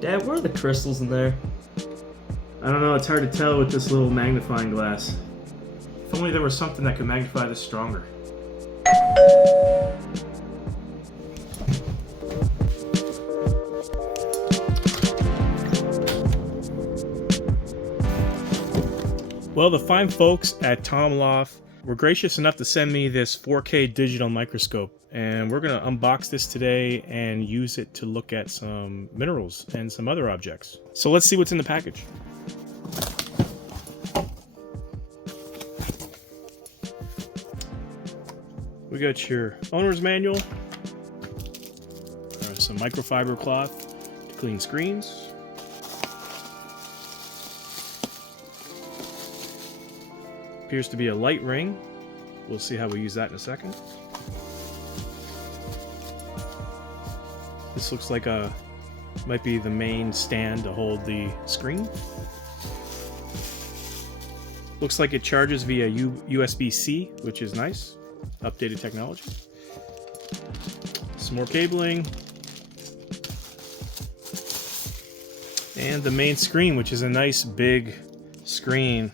Dad, where are the crystals in there? I don't know, it's hard to tell with this little magnifying glass. If only there was something that could magnify this stronger. Well, the fine folks at Tomlov were gracious enough to send me this 4K digital microscope, and we're going to unbox this today and use it to look at some minerals and some other objects. So let's see what's in the package. We got your owner's manual, some microfiber cloth to clean screens, appears to be a light ring. We'll see how we use that in a second. This looks like might be the main stand to hold the screen. Looks like it charges via USB-C, which is nice. Updated technology. Some more cabling. And the main screen, which is a nice big screen.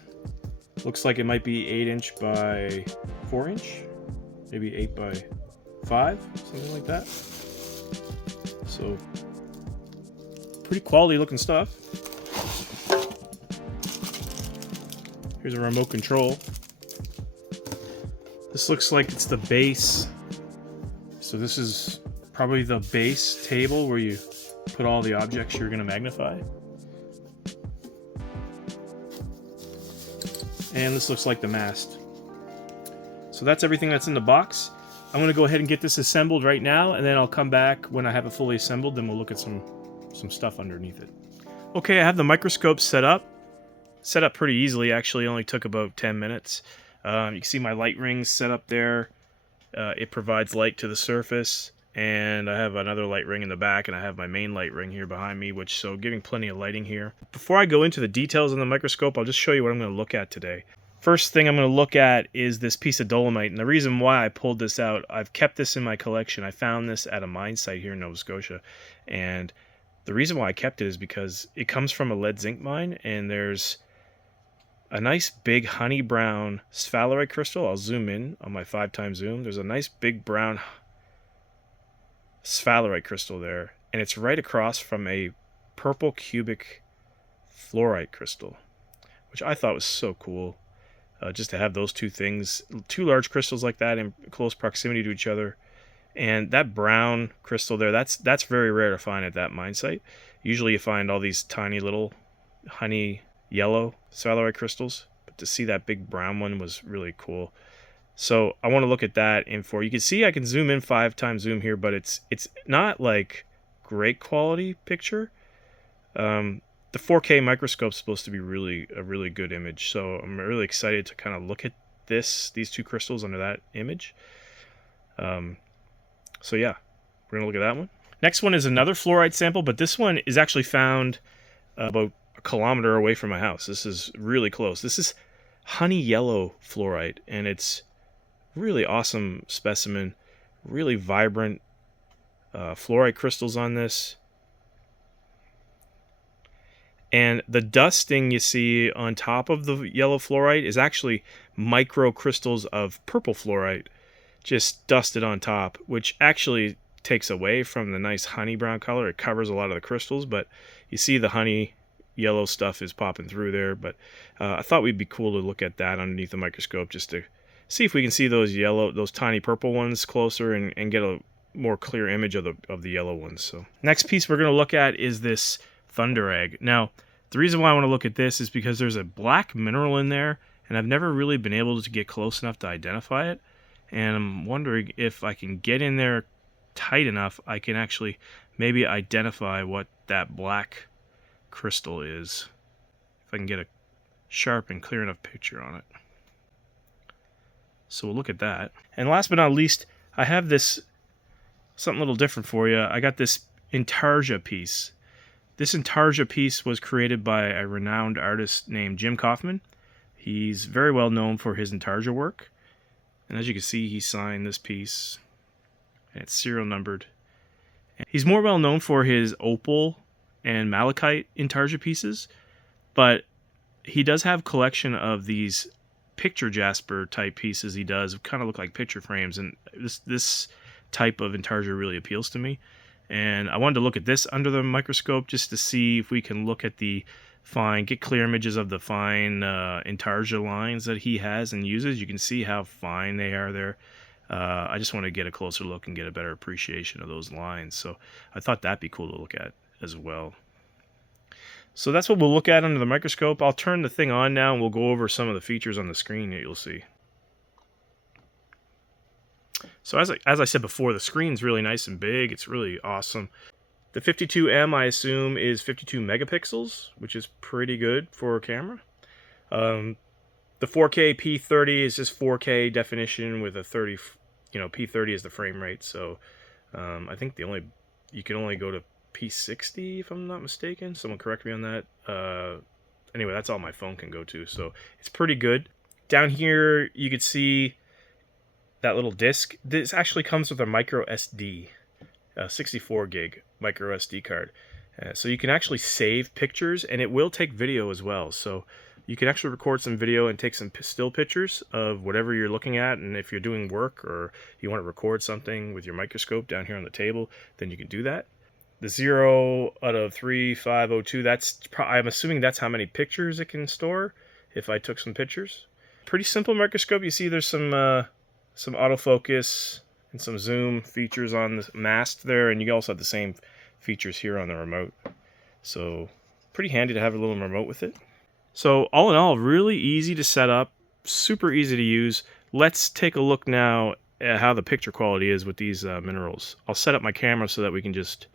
Looks like it might be 8" by 4", maybe 8 by 5, something like that. So, pretty quality looking stuff. Here's a remote control. This looks like it's the base. So this is probably the base table where you put all the objects you're going to magnify. And this looks like the mast. So that's everything that's in the box. I'm going to go ahead and get this assembled right now, and then I'll come back when I have it fully assembled, then we'll look at some stuff underneath it. Okay, I have the microscope set up. Set up pretty easily, actually. It only took about 10 minutes. You can see my light rings set up there. It provides light to the surface, and I have another light ring in the back, and I have my main light ring here behind me, so giving plenty of lighting here. Before I go into the details on the microscope, I'll just show you what I'm going to look at today. First thing I'm going to look at is this piece of dolomite, and the reason why I pulled this out, I've kept this in my collection. I found this at a mine site here in Nova Scotia, and the reason why I kept it is because it comes from a lead zinc mine, and there's a nice big honey brown sphalerite crystal. I'll zoom in on my 5x zoom. There's a nice big brown sphalerite crystal there, and it's right across from a purple cubic fluorite crystal, which I thought was so cool. Just to have those two things, two large crystals like that in close proximity to each other. And that brown crystal there, that's very rare to find at that mine site. Usually you find all these tiny little honey yellow sphalerite crystals, but to see that big brown one was really cool. So I want to look at that info. You can see I can zoom in 5x zoom here, but it's not like great quality picture. The 4K microscope is supposed to be a really good image, so I'm really excited to kind of look at these two crystals under that image. So yeah, we're gonna look at that one. Next one is another fluorite sample, but this one is actually found about a kilometer away from my house. This is really close. This is honey yellow fluorite, and it's really awesome specimen. Really vibrant fluorite crystals on this. And the dusting you see on top of the yellow fluorite is actually microcrystals of purple fluorite just dusted on top, which actually takes away from the nice honey brown color. It covers a lot of the crystals, but you see the honey yellow stuff is popping through there. But I thought we'd be cool to look at that underneath the microscope just to see if we can see those tiny purple ones closer and get a more clear image of the yellow ones. So next piece we're going to look at is this thunder egg. Now, the reason why I want to look at this is because there's a black mineral in there, and I've never really been able to get close enough to identify it. And I'm wondering if I can get in there tight enough, I can actually maybe identify what that black crystal is. If I can get a sharp and clear enough picture on it. So we'll look at that. And last but not least, I have this something a little different for you. I got this intarsia piece. This intarsia piece was created by a renowned artist named Jim Kaufman. He's very well known for his intarsia work. And as you can see, he signed this piece. And it's serial numbered. He's more well known for his opal and malachite intarsia pieces, but he does have collection of these picture jasper type pieces. He does kind of look like picture frames, and this type of intarsia really appeals to me. And I wanted to look at this under the microscope just to see if we can look at the get clear images of the fine intarsia lines that he has and uses. You can see how fine they are there. I just want to get a closer look and get a better appreciation of those lines. So I thought that'd be cool to look at as well. So that's what we'll look at under the microscope. I'll turn the thing on now and we'll go over some of the features on the screen that you'll see. So as I said before, the screen's really nice and big. It's really awesome. The 52M, I assume, is 52 megapixels, which is pretty good for a camera. The 4K P30 is just 4K definition with a 30, P30 is the frame rate. So I think you can only go to P60 if I'm not mistaken. Someone correct me on that. Anyway, that's all my phone can go to, so it's pretty good. Down here, you can see that little disc. This actually comes with a micro SD, 64 gig micro SD card. So you can actually save pictures, and it will take video as well. So you can actually record some video and take some still pictures of whatever you're looking at. And if you're doing work or you want to record something with your microscope down here on the table, then you can do that. The 0 out of 3502, I'm assuming that's how many pictures it can store if I took some pictures. Pretty simple microscope. You see there's some autofocus and some zoom features on the mast there, and you also have the same features here on the remote. So pretty handy to have a little remote with it. So all in all, really easy to set up, super easy to use. Let's take a look now at how the picture quality is with these minerals. I'll set up my camera so that we can just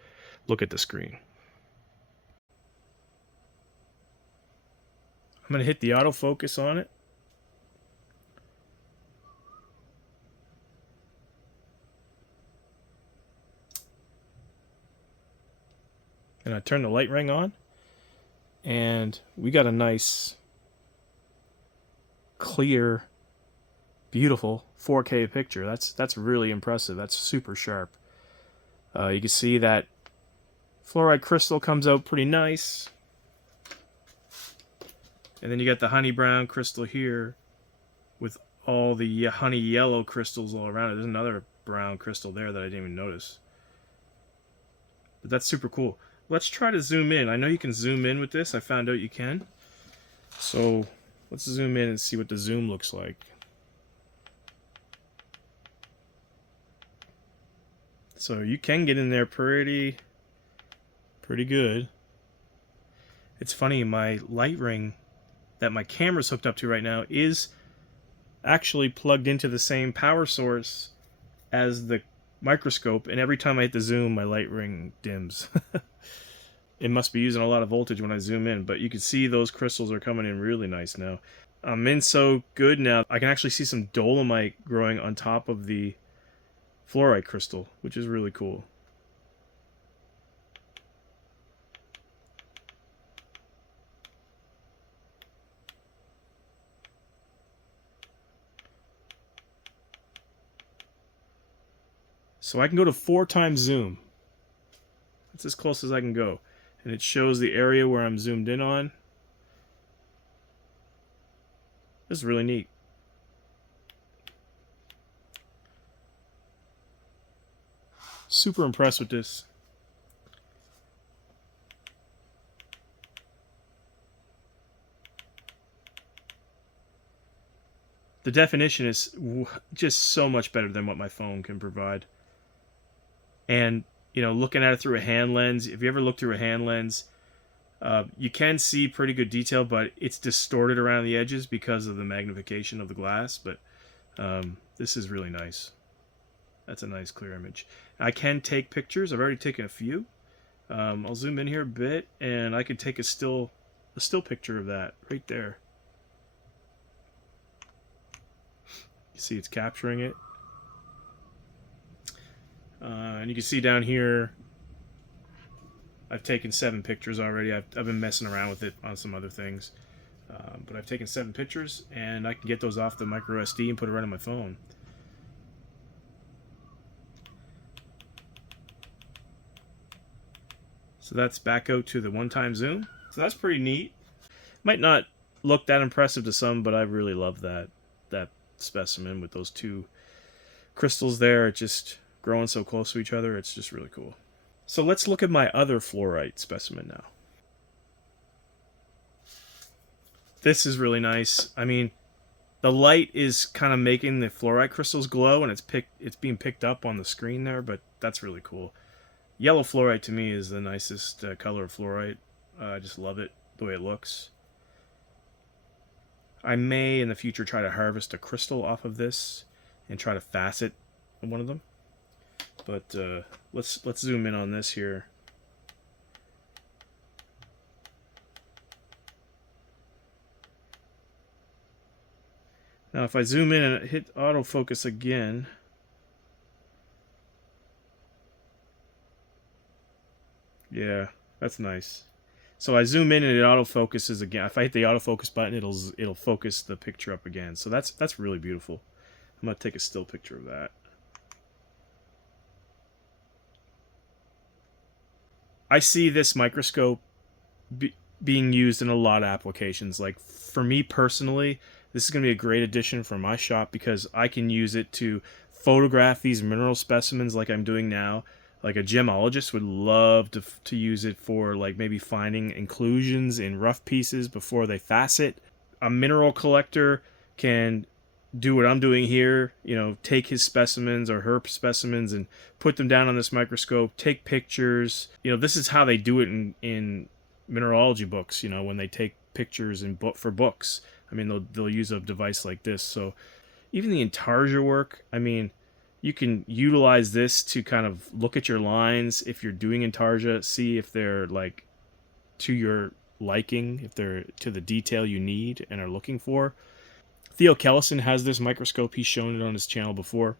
look at the screen. I'm going to hit the autofocus on it. And I turn the light ring on. And we got a nice, clear, beautiful 4K picture. That's really impressive. That's super sharp. You can see that fluorite crystal comes out pretty nice. And then you got the honey brown crystal here with all the honey yellow crystals all around it. There's another brown crystal there that I didn't even notice. But that's super cool. Let's try to zoom in. I know you can zoom in with this. I found out you can. So let's zoom in and see what the zoom looks like. So you can get in there pretty good. It's funny, my light ring that my camera's hooked up to right now is actually plugged into the same power source as the microscope, and every time I hit the zoom, my light ring dims. It must be using a lot of voltage when I zoom in, but you can see those crystals are coming in really nice now. I'm in so good now, I can actually see some dolomite growing on top of the fluorite crystal, which is really cool. So I can go to 4 times zoom. That's as close as I can go. And it shows the area where I'm zoomed in on. This is really neat. Super impressed with this. The definition is just so much better than what my phone can provide. And, you know, looking at it through a hand lens, if you ever look through a hand lens, you can see pretty good detail, but it's distorted around the edges because of the magnification of the glass. But this is really nice. That's a nice clear image. I can take pictures. I've already taken a few. I'll zoom in here a bit, and I can take a still picture of that right there. You see it's capturing it. And you can see down here, I've taken 7 pictures already. I've been messing around with it on some other things. But I've taken 7 pictures, and I can get those off the micro SD and put it right on my phone. So that's back out to the one-time zoom. So that's pretty neat. Might not look that impressive to some, but I really love that specimen with those two crystals there. It's just growing so close to each other. It's just really cool. So let's look at my other fluorite specimen now. This is really nice. I mean, the light is kind of making the fluorite crystals glow, and it's being picked up on the screen there, but that's really cool. Yellow fluorite to me is the nicest color of fluorite. I just love it, the way it looks. I may in the future try to harvest a crystal off of this and try to facet one of them. But let's zoom in on this here. Now if I zoom in and hit autofocus again, yeah, that's nice. So I zoom in and it autofocuses again. If I hit the autofocus button, it'll focus the picture up again. So that's really beautiful. I'm gonna take a still picture of that. I see this microscope being used in a lot of applications. Like for me personally, this is gonna be a great addition for my shop because I can use it to photograph these mineral specimens like I'm doing now. Like a gemologist would love to use it for like maybe finding inclusions in rough pieces before they facet. A mineral collector can do what I'm doing here, you know, take his specimens or her specimens and put them down on this microscope, take pictures. You know, this is how they do it in mineralogy books, you know, when they take pictures for books. I mean, they'll use a device like this. So even the intarsia work, I mean, you can utilize this to kind of look at your lines if you're doing intarsia, see if they're like to your liking, if they're to the detail you need and are looking for. Theo Kellison has this microscope. He's shown it on his channel before.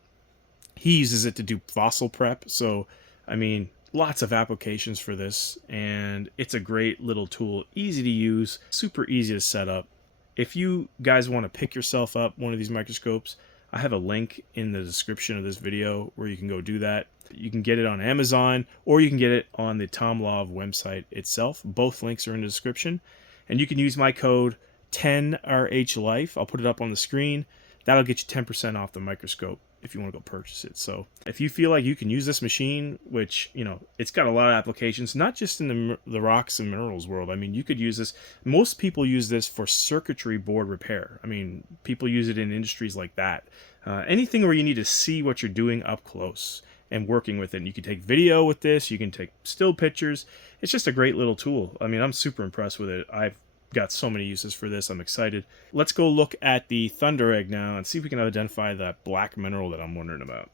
He uses it to do fossil prep. So, I mean, lots of applications for this, and it's a great little tool. Easy to use, super easy to set up. If you guys want to pick yourself up one of these microscopes, I have a link in the description of this video where you can go do that. You can get it on Amazon, or you can get it on the Tomlov website itself. Both links are in the description. And you can use my code 10RHLife. I'll put it up on the screen. That'll get you 10% off the microscope if you want to go purchase it. So if you feel like you can use this machine, which, you know, it's got a lot of applications, not just in the rocks and minerals world. I mean, you could use this. Most people use this for circuitry board repair. I mean, people use it in industries like that. Anything where you need to see what you're doing up close and working with it. And you can take video with this. You can take still pictures. It's just a great little tool. I mean, I'm super impressed with it. I've got so many uses for this. I'm excited. Let's go look at the thunder egg now and see if we can identify that black mineral that I'm wondering about.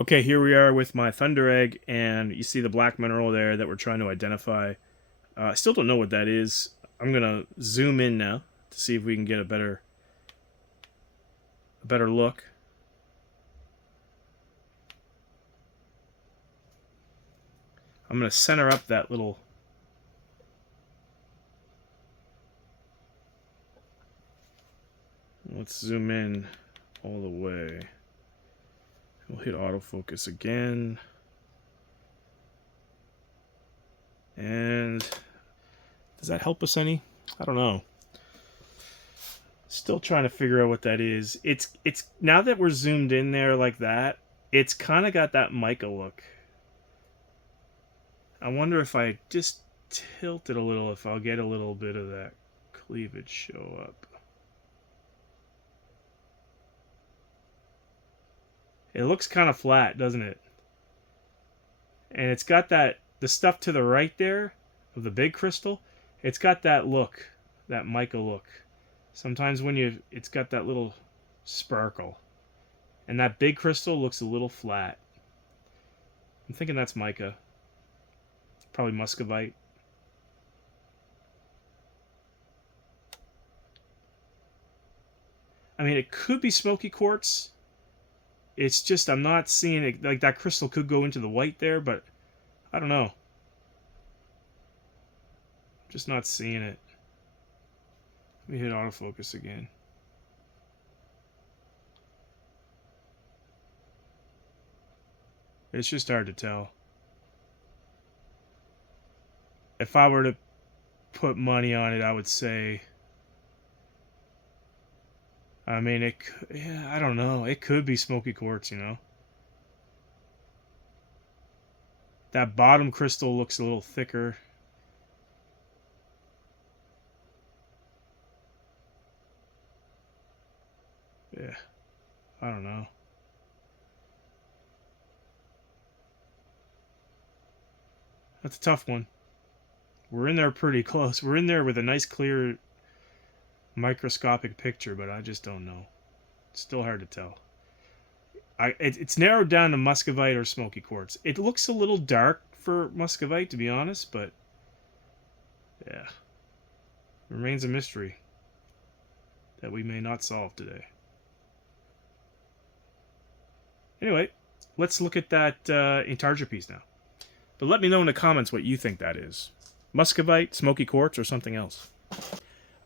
Okay, here we are with my thunder egg, and you see the black mineral there that we're trying to identify. I still don't know what that is. I'm gonna zoom in now to see if we can get a better look. I'm gonna center up that little. Let's zoom in all the way. We'll hit autofocus again. And does that help us any? I don't know. Still trying to figure out what that is. It's now that we're zoomed in there like that, it's kind of got that mica look. I wonder if I just tilt it a little, if I'll get a little bit of that cleavage show up. It looks kind of flat, doesn't it? And it's got that, the stuff to the right there of the big crystal, it's got that look, that mica look. Sometimes when it's got that little sparkle. And that big crystal looks a little flat. I'm thinking that's mica. Probably muscovite. I mean, it could be smoky quartz. It's just I'm not seeing it. Like that crystal could go into the white there, but I don't know. Just not seeing it. Let me hit autofocus again. It's just hard to tell. If I were to put money on it, I would say, I mean, yeah, I don't know. It could be smoky quartz, you know. That bottom crystal looks a little thicker. Yeah, I don't know. That's a tough one. We're in there pretty close. We're in there with a nice clear microscopic picture, but I just don't know. It's still hard to tell. It's narrowed down to muscovite or smoky quartz. It looks a little dark for muscovite, to be honest, but yeah, remains a mystery that we may not solve today. Anyway, let's look at that Intarsia piece now. But let me know in the comments what you think that is. Muscovite, smoky quartz, or something else.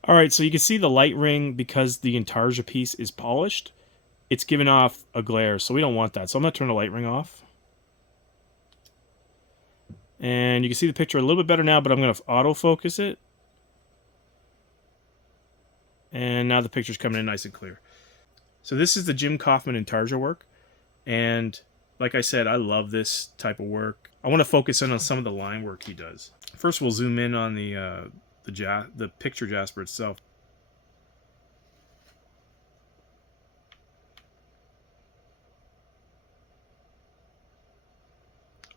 Alright, so you can see the light ring, because the Intarsia piece is polished, it's giving off a glare, so we don't want that. So I'm going to turn the light ring off. And you can see the picture a little bit better now, but I'm going to autofocus it. And now the picture's coming in nice and clear. So this is the Jim Kaufman Intarsia work. And like I said, I love this type of work. I want to focus in on some of the line work he does. First, we'll zoom in on the picture jasper itself.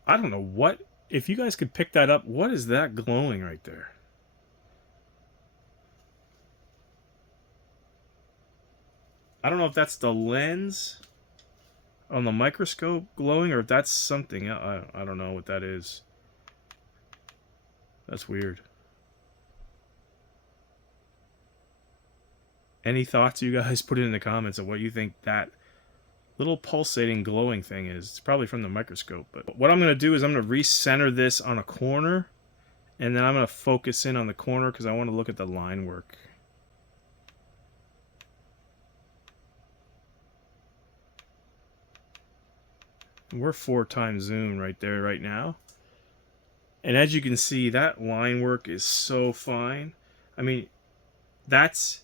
I don't know what, if you guys could pick that up, what is that glowing right there? I don't know if that's the lens on the microscope glowing, or if that's something. I don't know what that is. That's weird. Any thoughts, you guys? Put it in the comments of what you think that little pulsating glowing thing is. It's probably from the microscope. But what I'm going to do is I'm going to recenter this on a corner, and then I'm going to focus in on the corner because I want to look at the line work. We're 4x zoom right there right now. And as you can see, that line work is so fine. I mean, that's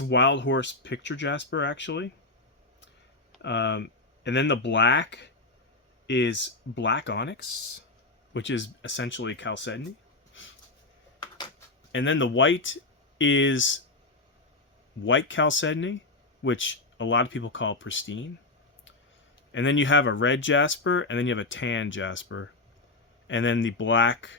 Wild Horse picture jasper, actually. And then the black is black onyx, which is essentially chalcedony. And then the white is white chalcedony, which a lot of people call pristine. And then you have a red jasper, and then you have a tan jasper. And then the black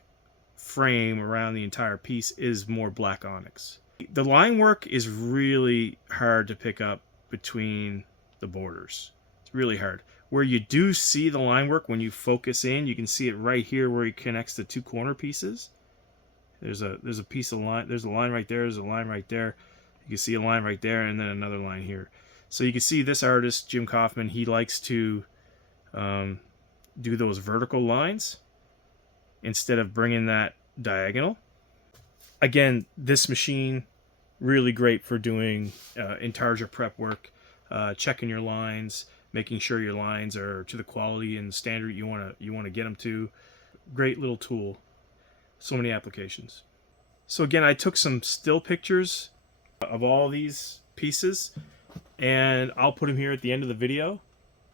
frame around the entire piece is more black onyx. The line work is really hard to pick up between the borders. It's really hard. Where you do see the line work, when you focus in, you can see it right here where he connects the two corner pieces. There's a piece of line. There's a line right there. There's a line right there. You can see a line right there, and then another line here. So you can see this artist, Jim Kaufman, he likes to do those vertical lines instead of bringing that diagonal. Again, this machine, really great for doing Intarsia prep work, checking your lines, making sure your lines are to the quality and the standard you want to get them to. Great little tool. So many applications. So again, I took some still pictures of all these pieces, and I'll put them here at the end of the video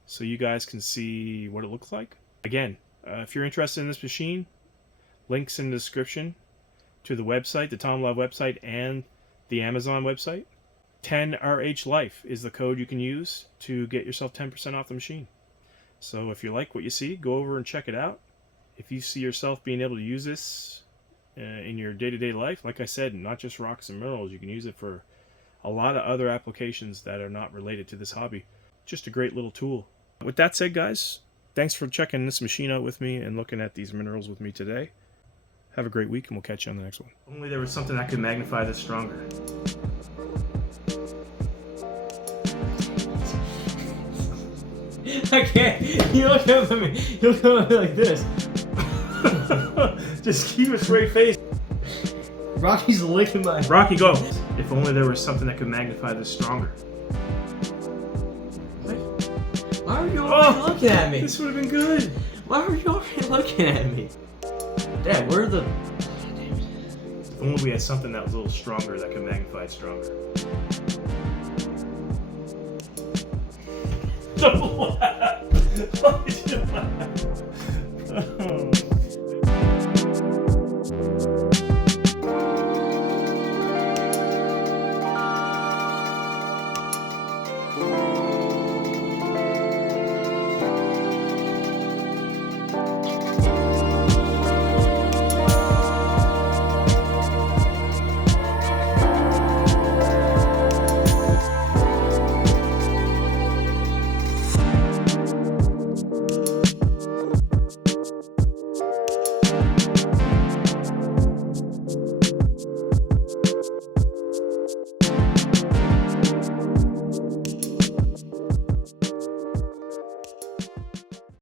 so you guys can see what it looks like. Again, if you're interested in this machine, links in the description to the website, the Tomlov website, and the Amazon website. 10RH Life is the code you can use to get yourself 10% off the machine. So if you like what you see, go over and check it out. If you see yourself being able to use this in your day-to-day life, like I said, not just rocks and minerals, you can use it for a lot of other applications that are not related to this hobby. Just a great little tool. With that said, guys, thanks for checking this machine out with me and looking at these minerals with me today. Have a great week, and we'll catch you on the next one. Only there was something that could magnify this stronger. I can't. You look at me. You look at me like this. Just keep a straight face. Rocky's licking my. Rocky, go. If only there was something that could magnify this stronger. Why are you already looking at me? This would have been good. Why are you already looking at me? Yeah, where are the... If only we had something that was a little stronger that could magnify it stronger. Don't laugh. Why did you laugh?